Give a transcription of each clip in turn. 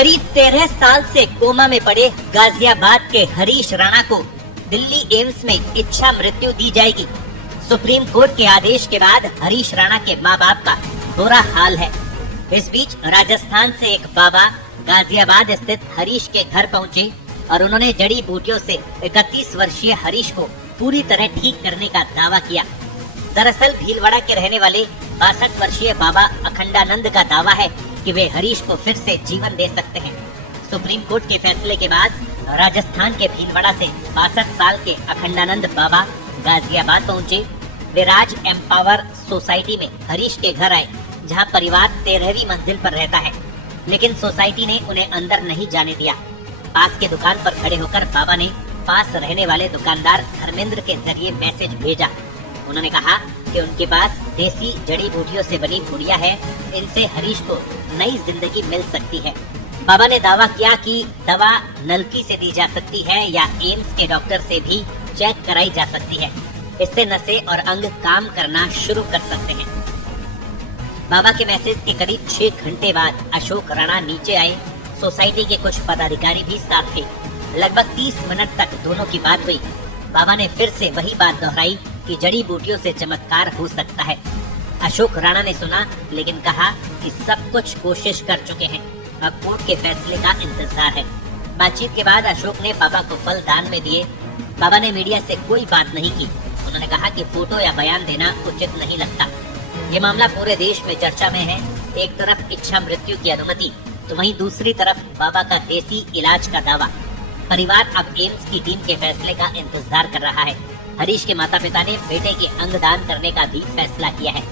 करीब 13 साल से कोमा में पड़े गाजियाबाद के हरीश राणा को दिल्ली एम्स में इच्छा मृत्यु दी जाएगी। सुप्रीम कोर्ट के आदेश के बाद हरीश राणा के मां बाप का बुरा हाल है। इस बीच राजस्थान से एक बाबा गाजियाबाद स्थित हरीश के घर पहुंचे और उन्होंने जड़ी बूटियों से 31 वर्षीय हरीश को पूरी तरह ठीक करने का दावा किया। दरअसल भीलवाड़ा के रहने वाले 62 वर्षीय बाबा अखंडानंद का दावा है कि वे हरीश को फिर से जीवन दे सकते हैं। सुप्रीम कोर्ट के फैसले के बाद राजस्थान के भीलवाड़ा से 62 साल के अखंडानंद बाबा गाजियाबाद पहुंचे। वे राज एम्पावर सोसाइटी में हरीश के घर आए, जहां परिवार 13वीं मंजिल पर रहता है, लेकिन सोसाइटी ने उन्हें अंदर नहीं जाने दिया। पास के दुकान पर खड़े होकर बाबा ने पास रहने वाले दुकानदार धर्मेंद्र के जरिए मैसेज भेजा। उन्होंने कहा कि उनके पास देसी जड़ी बूटियों से बनी पुड़िया है, इनसे हरीश को नई जिंदगी मिल सकती है। बाबा ने दावा किया कि दवा नलकी से दी जा सकती है या एम्स के डॉक्टर से भी चेक कराई जा सकती है। इससे नसें और अंग काम करना शुरू कर सकते हैं। बाबा के मैसेज के करीब 6 घंटे बाद अशोक राणा नीचे आए। सोसाइटी के कुछ पदाधिकारी भी साथ थे। लगभग 30 मिनट तक दोनों की बात हुई। बाबा ने फिर से वही बात दोहराई कि जड़ी बूटियों से चमत्कार हो सकता है। अशोक राणा ने सुना, लेकिन कहा कि सब कुछ कोशिश कर चुके हैं, अब कोर्ट के फैसले का इंतजार है। बातचीत के बाद अशोक ने बाबा को फल दान में दिए। बाबा ने मीडिया से कोई बात नहीं की। उन्होंने कहा कि फोटो या बयान देना उचित नहीं लगता। ये मामला पूरे देश में चर्चा में है। एक तरफ इच्छा मृत्यु की अनुमति, तो वहीं दूसरी तरफ बाबा का देसी इलाज का दावा। परिवार अब एम्स की टीम के फैसले का इंतजार कर रहा है। हरीश के माता पिता ने बेटे के अंग दान करने का भी फैसला किया है।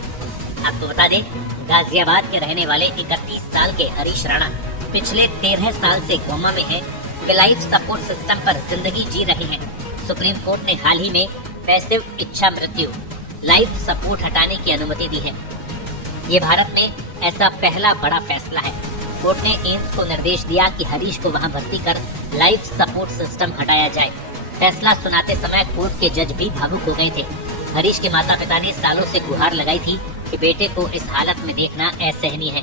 आपको बता दें, गाजियाबाद के रहने वाले 31 साल के हरीश राणा पिछले 13 साल से कोमा में हैं। वे लाइफ सपोर्ट सिस्टम पर जिंदगी जी रहे हैं। सुप्रीम कोर्ट ने हाल ही में पैसिव इच्छा मृत्यु लाइफ सपोर्ट हटाने की अनुमति दी है। ये भारत में ऐसा पहला बड़ा फैसला है। कोर्ट ने एम्स को निर्देश दिया कि हरीश को वहां भर्ती कर लाइफ सपोर्ट सिस्टम हटाया जाए। फैसला सुनाते समय कोर्ट के जज भी भावुक हो गए थे। हरीश के माता पिता ने सालों से गुहार लगाई थी कि बेटे को इस हालत में देखना असहनीय है।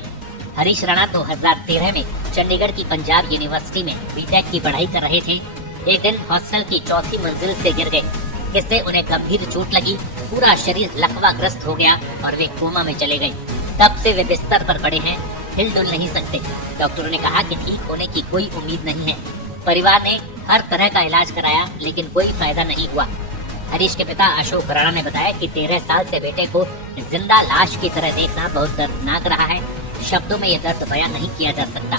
हरीश राणा 2013 में चंडीगढ़ की पंजाब यूनिवर्सिटी में बीटेक की पढ़ाई कर रहे थे। एक दिन हॉस्टल की 4थी मंजिल से गिर गए, जिससे उन्हें गंभीर चोट लगी। पूरा शरीर लकवाग्रस्त हो गया और वे कोमा में चले गए। तब से वे बिस्तर पर पड़े हैं, हिल-डुल नहीं सकते। डॉक्टरों ने कहा कि ठीक होने की कोई उम्मीद नहीं है। परिवार ने हर तरह का इलाज कराया, लेकिन कोई फायदा नहीं हुआ। हरीश के पिता अशोक राणा ने बताया कि 13 साल से बेटे को जिंदा लाश की तरह देखना बहुत दर्दनाक रहा है। शब्दों में ये दर्द बयान नहीं किया जा सकता।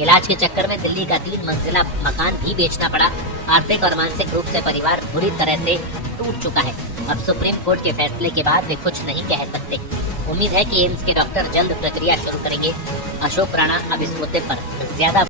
इलाज के चक्कर में दिल्ली का 3 मंजिला मकान भी बेचना पड़ा। आर्थिक और मानसिक रूप से परिवार बुरी तरह से टूट चुका है। अब सुप्रीम कोर्ट के फैसले के बाद वे कुछ नहीं कह सकते। उम्मीद है कि एम्स के डॉक्टर जल्द प्रक्रिया शुरू करेंगे। अशोक राणा अब इस मुद्दे पर ज्यादा